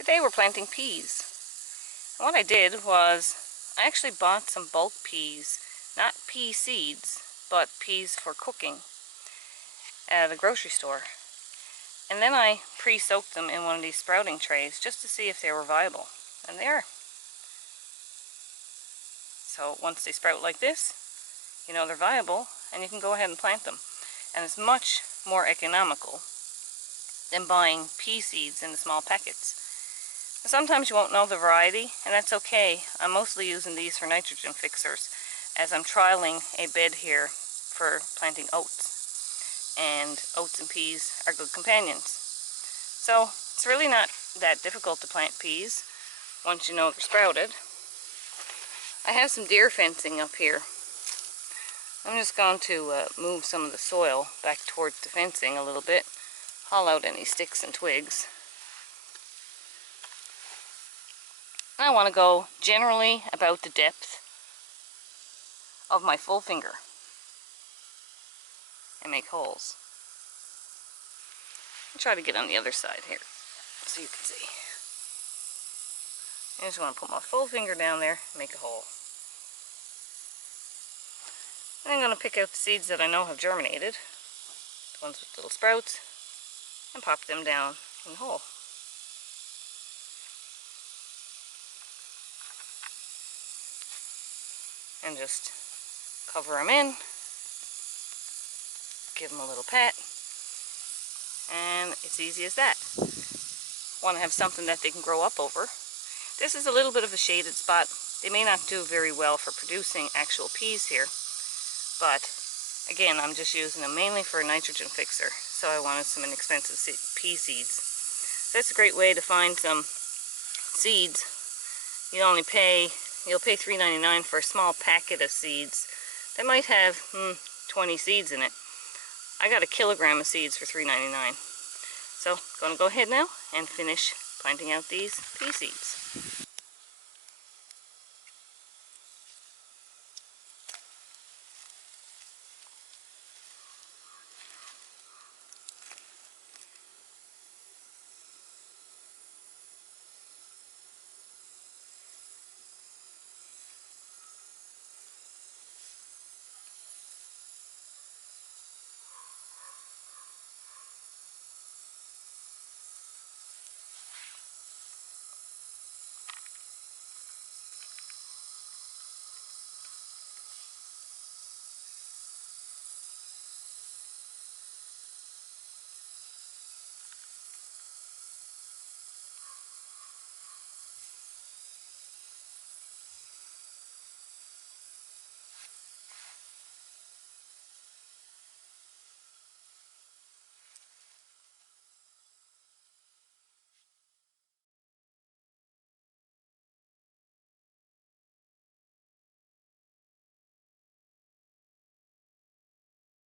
Today we're planting peas. And what I did was I actually bought some bulk peas, not pea seeds, but peas for cooking at the grocery store. And then I pre-soaked them in one of these sprouting trays just to see if they were viable. And they are. So once they sprout like this, you know they're viable and you can go ahead and plant them. And it's much more economical than buying pea seeds in the small packets. Sometimes you won't know the variety, and that's okay. I'm mostly using these for nitrogen fixers as I'm trialing a bed here for planting oats. And oats and peas are good companions. So it's really not that difficult to plant peas once you know they're sprouted. I have some deer fencing up here. I'm just going to move some of the soil back towards the fencing a little bit, haul out any sticks and twigs. And I want to go generally about the depth of my full finger and make holes. I'll try to get on the other side here so you can see. I just want to put my full finger down there and make a hole. And I'm going to pick out the seeds that I know have germinated, the ones with little sprouts, and pop them down in the hole. And just cover them in, give them a little pat, and it's easy as that. Want to have something that they can grow up over. This is a little bit of a shaded spot. They may not do very well for producing actual peas here, but again, I'm just using them mainly for a nitrogen fixer, so I wanted some inexpensive pea seeds. So that's a great way to find some seeds. You'll pay $3.99 for a small packet of seeds that might have 20 seeds in it. I got a kilogram of seeds for $3.99. So, going to go ahead now and finish planting out these pea seeds.